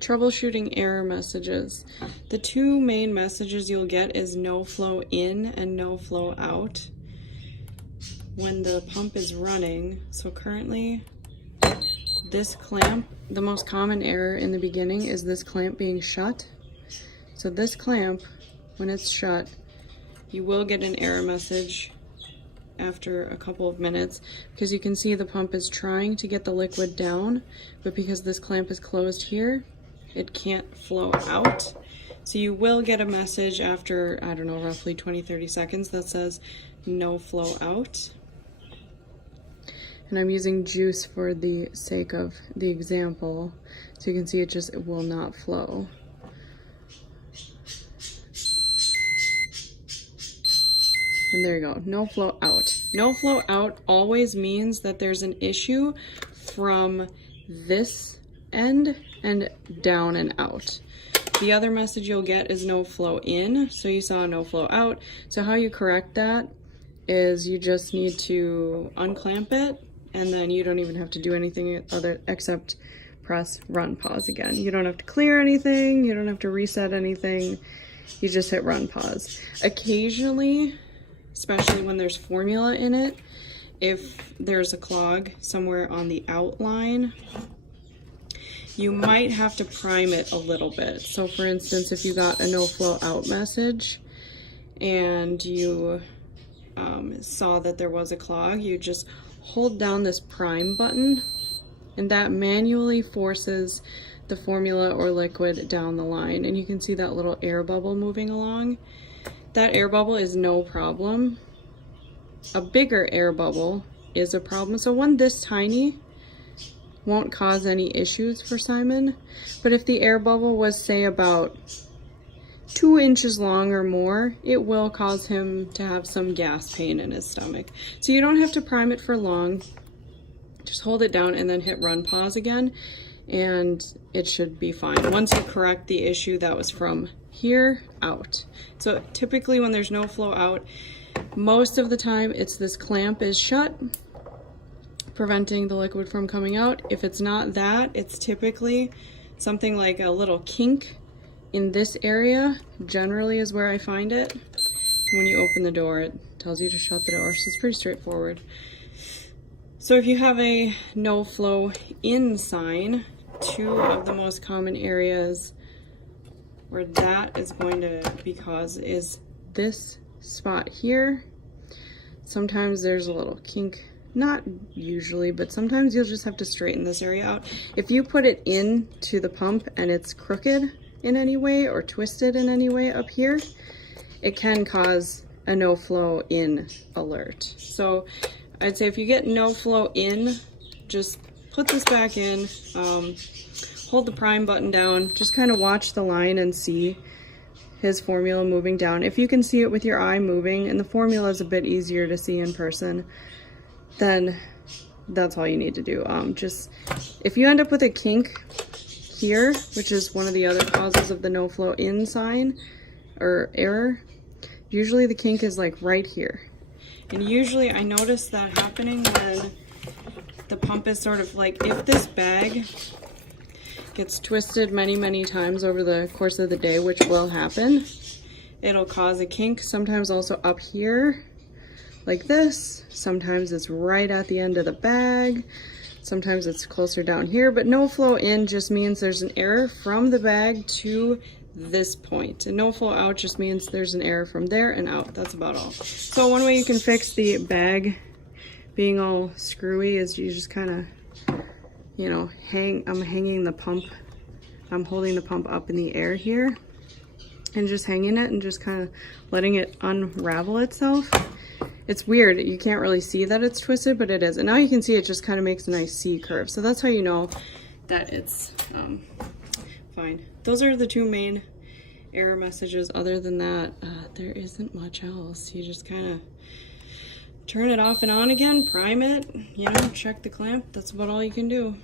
Troubleshooting error messages. The two main messages you'll get is no flow in and no flow out when the pump is running. So currently this clamp, the most common error in the beginning is this clamp being shut. So this clamp, when it's shut, you will get an error message after a couple of minutes, because you can see the pump is trying to get the liquid down, but because this clamp is closed here, it can't flow out. So you will get a message after, I don't know, roughly 20-30 seconds that says no flow out. And I'm using juice for the sake of the example, so you can see it will not flow. And there you go, no flow out. No flow out always means that there's an issue from this end and down and out. The other message you'll get is no flow in, so you saw no flow out. So how you correct that is you just need to unclamp it, and then you don't even have to do anything other except press run pause again. You don't have to clear anything, you don't have to reset anything, you just hit run pause. Occasionally, especially when there's formula in it, if there's a clog somewhere on the outline, you might have to prime it a little bit. So for instance, if you got a no flow out message and you saw that there was a clog, you just hold down this prime button, and that manually forces the formula or liquid down the line. And you can see that little air bubble moving along. That air bubble is no problem. A bigger air bubble is a problem. So one this tiny won't cause any issues for Simon, but if the air bubble was, say, about 2 inches long or more, it will cause him to have some gas pain in his stomach. So you don't have to prime it for long. Just hold it down and then hit run pause again, and it should be fine once you correct the issue that was from here out. So typically when there's no flow out, most of the time it's this clamp is shut, preventing the liquid from coming out. If it's not that, it's typically something like a little kink in this area, generally is where I find it. When you open the door, it tells you to shut the door, so it's pretty straightforward. So if you have a no flow in sign, two of the most common areas where that is going to be caused is this spot here. Sometimes there's a little kink, not usually, but sometimes you'll just have to straighten this area out. If you put it into the pump and it's crooked in any way or twisted in any way up here, it can cause a no flow in alert. So I'd say if you get no flow in, just put this back in, hold the prime button down, just kind of watch the line and see his formula moving down. If you can see it with your eye moving, and the formula is a bit easier to see in person, then that's all you need to do. Just if you end up with a kink here, which is one of the other causes of the no flow in sign or error, usually the kink is like right here. And usually I notice that happening when the pump is sort of like, if this bag gets twisted many times over the course of the day, which will happen, it'll cause a kink. Sometimes also up here like this, sometimes it's right at the end of the bag, sometimes it's closer down here. But no flow in just means there's an error from the bag to this point, and no flow out just means there's an error from there and out. That's about all. So one way you can fix the bag being all screwy is you just kind of, you know, I'm hanging the pump, I'm holding the pump up in the air here and just hanging it and just kind of letting it unravel itself. It's weird, you can't really see that it's twisted, but it is. And now you can see it just kind of makes a nice C curve. So that's how you know that it's fine. Those are the two main error messages. Other than that, there isn't much else. You just kind of turn it off and on again, prime it, you know, check the clamp. That's about all you can do.